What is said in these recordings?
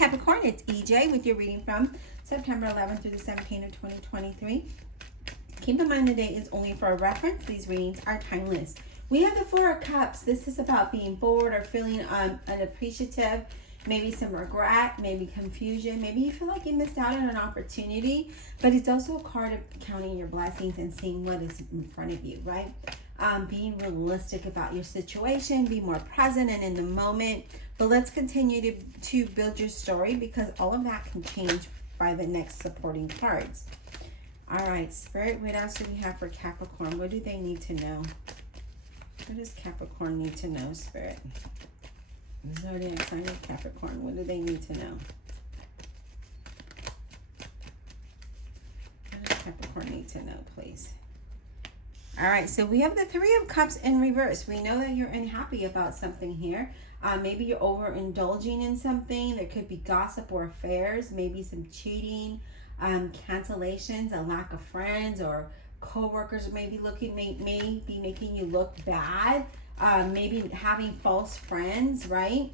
Capricorn, it's EJ with your reading from September 11th through the 17th of 2023. Keep in mind the date is only for a reference. These readings are timeless. We have the Four of Cups. This is about being bored or feeling unappreciative, maybe some regret, maybe confusion. Maybe you feel like you missed out on an opportunity, but it's also a card of counting your blessings and seeing what is in front of you, right? Being realistic about your situation, be more present and in the moment. But let's continue to build your story, because all of that can change by the next supporting cards. All right, Spirit, what else do we have for Capricorn? What do they need to know? What does Capricorn need to know, Spirit? Zodiac sign of Capricorn. What do they need to know? What does Capricorn need to know, please? All right, so we have the Three of Cups in reverse. We know that you're unhappy about something here. Maybe you're overindulging in something. There could be gossip or affairs, maybe some cheating, cancellations, a lack of friends, or co-workers may be making you look bad. Maybe having false friends, right?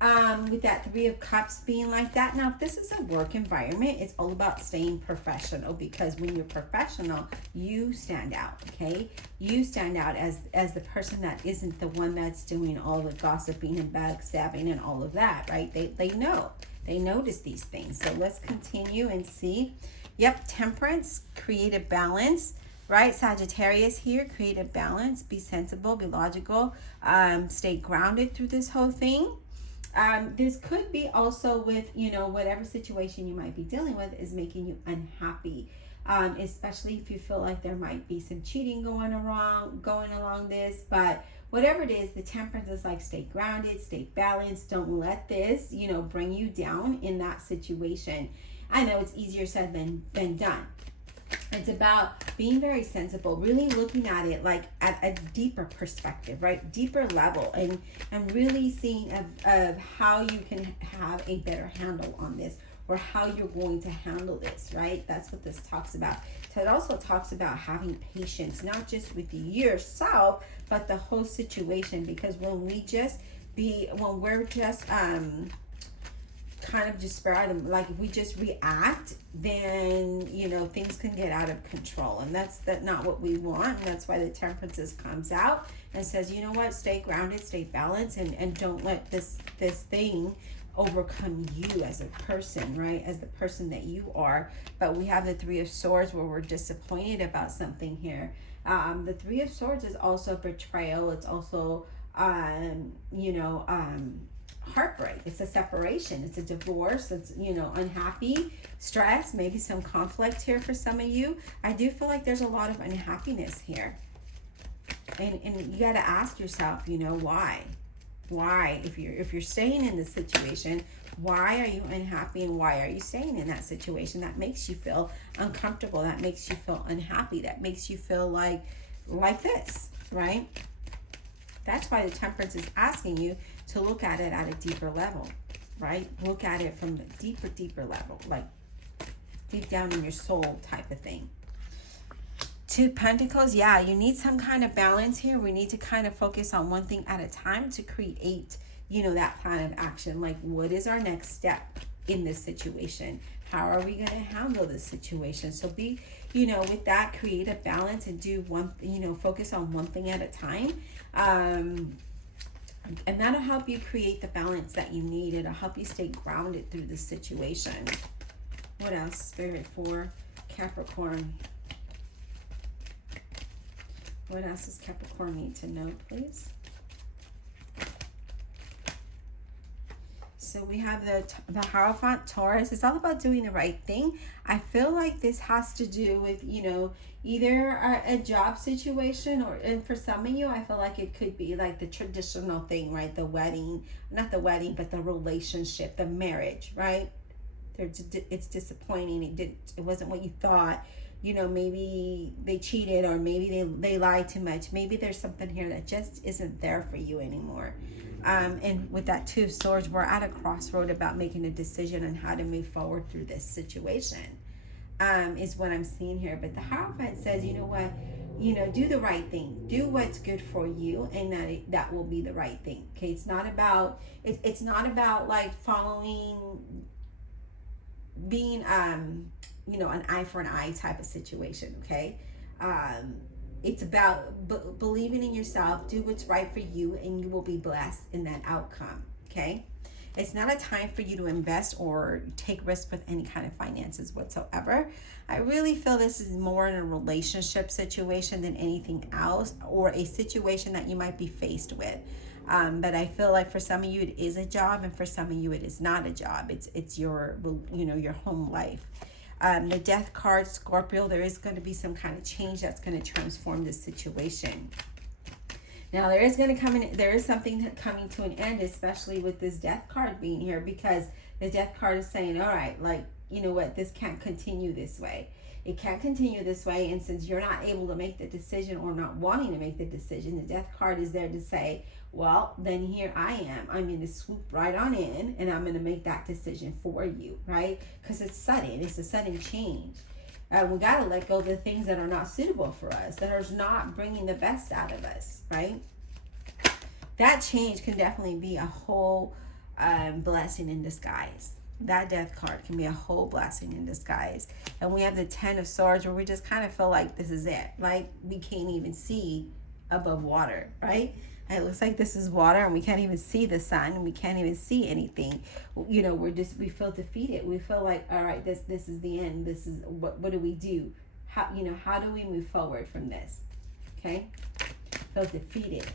With that Three of Cups being like that. Now, if this is a work environment, it's all about staying professional, because when you're professional, you stand out, okay? You stand out as the person that isn't the one that's doing all the gossiping and backstabbing and all of that, right? They know. They notice these things. So let's continue and see. Yep, Temperance, create a balance. Right, Sagittarius here, create a balance, be sensible, be logical, stay grounded through this whole thing. This could be also with, whatever situation you might be dealing with is making you unhappy, especially if you feel like there might be some cheating going along this. But whatever it is, the Temperance is like, stay grounded, stay balanced. Don't let this, bring you down in that situation. I know it's easier said than done. It's about being very sensible, really looking at it like at a deeper perspective, right? Deeper level, and really seeing of how you can have a better handle on this, or how you're going to handle this, right? That's what this talks about. So it also talks about having patience, not just with yourself, but the whole situation. Because when we're just kind of desperate, like if we just react, then things can get out of control, and that's not what we want. And that's why the Temperance comes out and says, you know what, stay grounded, stay balanced, and don't let this thing overcome you as a person, right? As the person that you are. But we have the Three of Swords, where we're disappointed about something here. The Three of Swords is also betrayal. It's also heartbreak. It's a separation. It's a divorce. It's, unhappy, stress, maybe some conflict here for some of you. I do feel like there's a lot of unhappiness here. And you got to ask yourself, why? Why? If you're staying in this situation, why are you unhappy, and why are you staying in that situation that makes you feel uncomfortable, that makes you feel unhappy, that makes you feel like this, right? That's why the Temperance is asking you to look at it at a deeper level, right? Look at it from the deeper level, like deep down in your soul type of thing. Two Pentacles, yeah, you need some kind of balance here. We need to kind of focus on one thing at a time to create, that plan of action. Like, what is our next step in this situation? How are we going to handle this situation? So be, with that, create a balance and do one, focus on one thing at a time. And that'll help you create the balance that you need. It'll help you stay grounded through this situation. What else, Spirit, for Capricorn? What else does Capricorn need to know, please? So we have the Hierophant, Taurus. It's all about doing the right thing. I feel like this has to do with, either a job situation, and for some of you, I feel like it could be like the traditional thing, right? The wedding, not the wedding, but the relationship, the marriage, right? It's disappointing. It wasn't what you thought. Maybe they cheated, or maybe they lied too much. Maybe there's something here that just isn't there for you anymore. And with that Two of Swords, we're at a crossroad about making a decision on how to move forward through this situation, is what I'm seeing here. But the Hierophant says, you know what, you know, do the right thing, do what's good for you, and that will be the right thing. Okay, it's not about it's not about like following, being you know, an eye for an eye type of situation. Okay, it's about believing in yourself, do what's right for you, and you will be blessed in that outcome. Okay, it's not a time for you to invest or take risks with any kind of finances whatsoever. I really feel this is more in a relationship situation than anything else, or a situation that you might be faced with. But I feel like for some of you it is a job, and for some of you it is not a job. It's your, you know, your home life. The Death card, Scorpio, there is going to be some kind of change that's going to transform this situation. Now there is going to come in, there is something coming to an end, especially with this Death card being here, because the Death card is saying, all right, like, you know what, this can't continue this way. It can't continue this way. And since you're not able to make the decision, or not wanting to make the decision, the Death card is there to say, well, then here I am. I'm going to swoop right on in, and I'm going to make that decision for you, right? Because it's sudden. It's a sudden change. We got to let go of the things that are not suitable for us, that are not bringing the best out of us, right? That change can definitely be a whole blessing in disguise. That Death card can be a whole blessing in disguise. And we have the Ten of Swords, where we just kind of feel like this is it. Like we can't even see above water, right? It looks like this is water, and we can't even see the sun, and we can't even see anything. You know, we feel defeated. We feel like, all right, this is the end. This is what do we do? How, you know, how do we move forward from this? Okay? Feel defeated.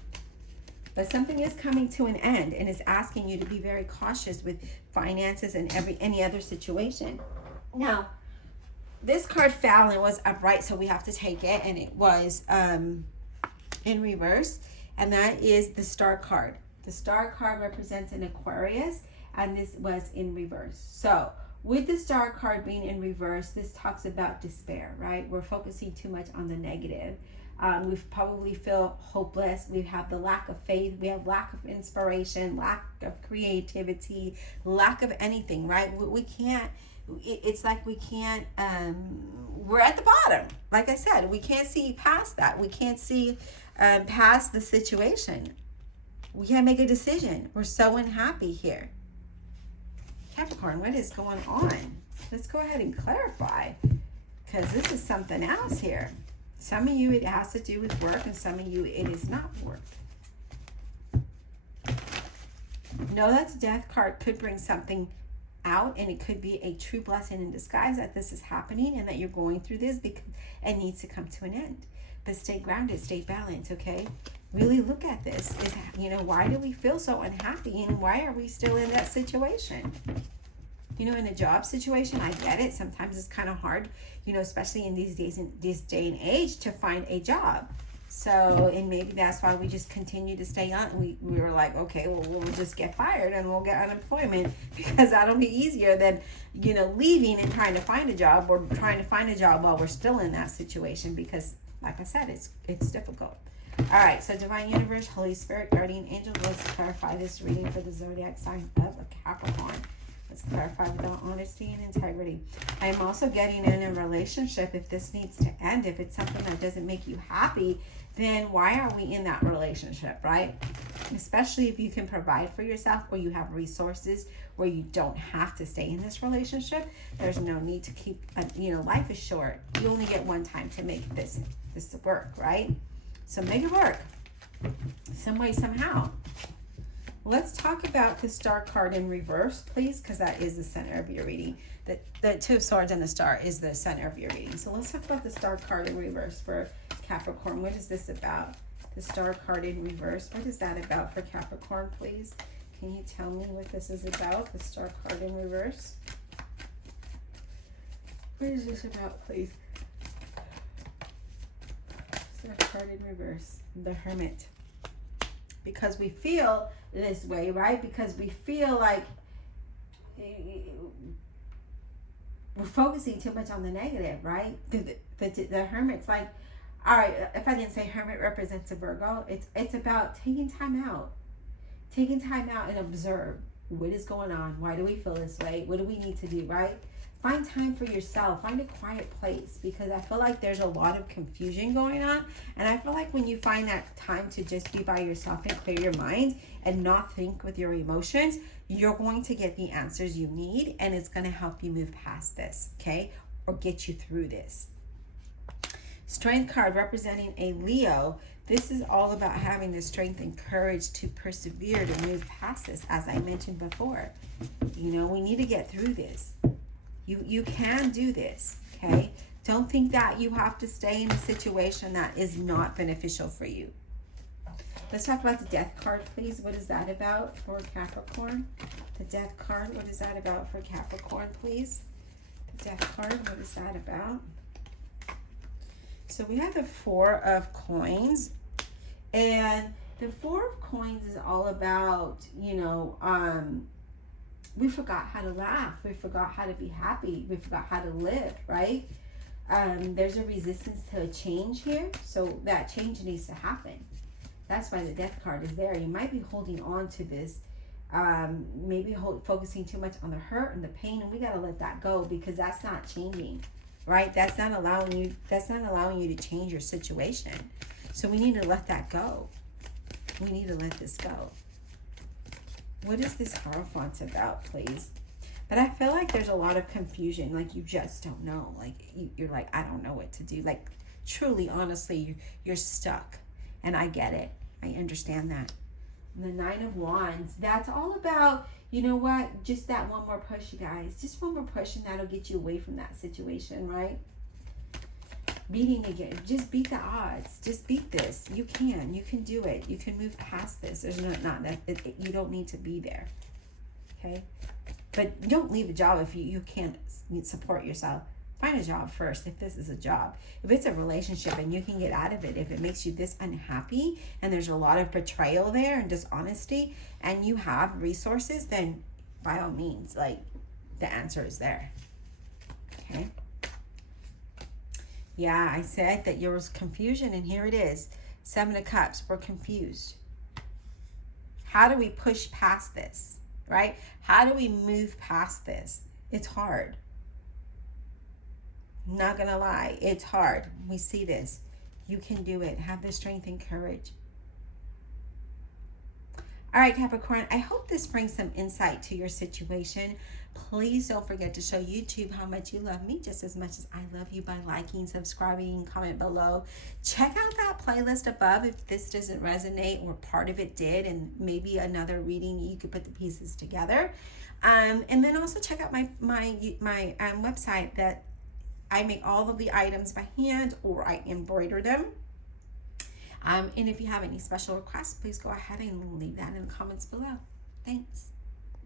But something is coming to an end, and is asking you to be very cautious with finances and any other situation. Now, this card fell and was upright, so we have to take it, and it was in reverse. And that is the Star card. The Star card represents an Aquarius, and this was in reverse. So with the Star card being in reverse, this talks about despair, right? We're focusing too much on the negative. We probably feel hopeless. We have the lack of faith. We have lack of inspiration, lack of creativity, lack of anything, right? We can't, it's like we can't, we're at the bottom. Like I said, we can't see past that. We can't see past the situation. We can't make a decision. We're so unhappy here. Capricorn, what is going on? Let's go ahead and clarify, because this is something else here. Some of you it has to do with work, and some of you it is not work. Know that the Death card could bring something out, and it could be a true blessing in disguise that this is happening and that you're going through this because it needs to come to an end. But stay grounded, stay balanced, okay? Really look at this. Is, you know, why do we feel so unhappy, and why are we still in that situation? You know, in a job situation, I get it. Sometimes it's kind of hard, you know, especially in these days, in this day and age, to find a job. So, and maybe that's why we just continue to stay on. We were like, okay, well, we'll just get fired and we'll get unemployment, because that'll be easier than, you know, leaving and trying to find a job, or trying to find a job while we're still in that situation, because like I said, it's difficult. All right, so Divine Universe, Holy Spirit, Guardian Angel, let's clarify this reading for the zodiac sign of a Capricorn. Let's clarify with all honesty and integrity. I am also getting in a relationship. If this needs to end, if it's something that doesn't make you happy, then why are we in that relationship, right? Especially if you can provide for yourself, or you have resources where you don't have to stay in this relationship. There's no need to keep, you know, life is short. You only get one time to make this work, right? So make it work some way, somehow. Let's talk about the Star card in reverse, please, because that is the center of your reading. The Two of Swords and the Star is the center of your reading. So let's talk about the Star card in reverse for Capricorn. What is this about? The Star card in reverse. What is that about for Capricorn, please? Can you tell me what this is about, the Star card in reverse? What is this about, please? Star card in reverse. The Hermit. Because we feel this way, right? Because we feel like we're focusing too much on the negative, right? The Hermit's like, all right, if I didn't say Hermit represents a Virgo, it's about taking time out and observe what is going on? Why do we feel this way? What do we need to do, right? Find time for yourself. Find a quiet place, because I feel like there's a lot of confusion going on. And I feel like when you find that time to just be by yourself and clear your mind and not think with your emotions, you're going to get the answers you need, and it's going to help you move past this, okay? Or get you through this. Strength card representing a Leo. This is all about having the strength and courage to persevere, to move past this, as I mentioned before. You know, we need to get through this. You can do this, okay? Don't think that you have to stay in a situation that is not beneficial for you. Let's talk about the Death card, please. What is that about for Capricorn? The Death card, what is that about for Capricorn, please? The Death card, what is that about? So we have the Four of Coins. And the Four of Coins is all about, you know, we forgot how to laugh. We forgot how to be happy. We forgot how to live, right? There's a resistance to a change here. So that change needs to happen. That's why the Death card is there. You might be holding on to this. Maybe focusing too much on the hurt and the pain. And we got to let that go, because that's not changing, right? That's not allowing you to change your situation. So we need to let that go. We need to let this go. What is this Hierophant about, please? But I feel like there's a lot of confusion. Like, you just don't know. Like, you're like, I don't know what to do. Like, truly, honestly, you're stuck. And I get it. I understand that. And the Nine of Wands, that's all about, you know what? Just that one more push, you guys. Just one more push, and that'll get you away from that situation, right? Beating again. Just beat the odds. Just beat this. You can. You can do it. You can move past this. There's you don't need to be there. Okay? But don't leave a job if you can't support yourself. Find a job first, if this is a job. If it's a relationship and you can get out of it, if it makes you this unhappy and there's a lot of betrayal there and dishonesty, and you have resources, then by all means, like, the answer is there. Okay? Yeah, I said that there was confusion, and here it is. Seven of Cups. We're confused. How do we push past this, right? How do we move past this? It's hard. I'm not going to lie. It's hard. We see this. You can do it. Have the strength and courage. All right, Capricorn, I hope this brings some insight to your situation. Please don't forget to show YouTube how much you love me just as much as I love you by liking, subscribing, comment below. Check out that playlist above if this doesn't resonate or part of it did, and maybe another reading you could put the pieces together. And then also check out my website that I make all of the items by hand, or I embroider them. And if you have any special requests, please go ahead and leave that in the comments below. Thanks.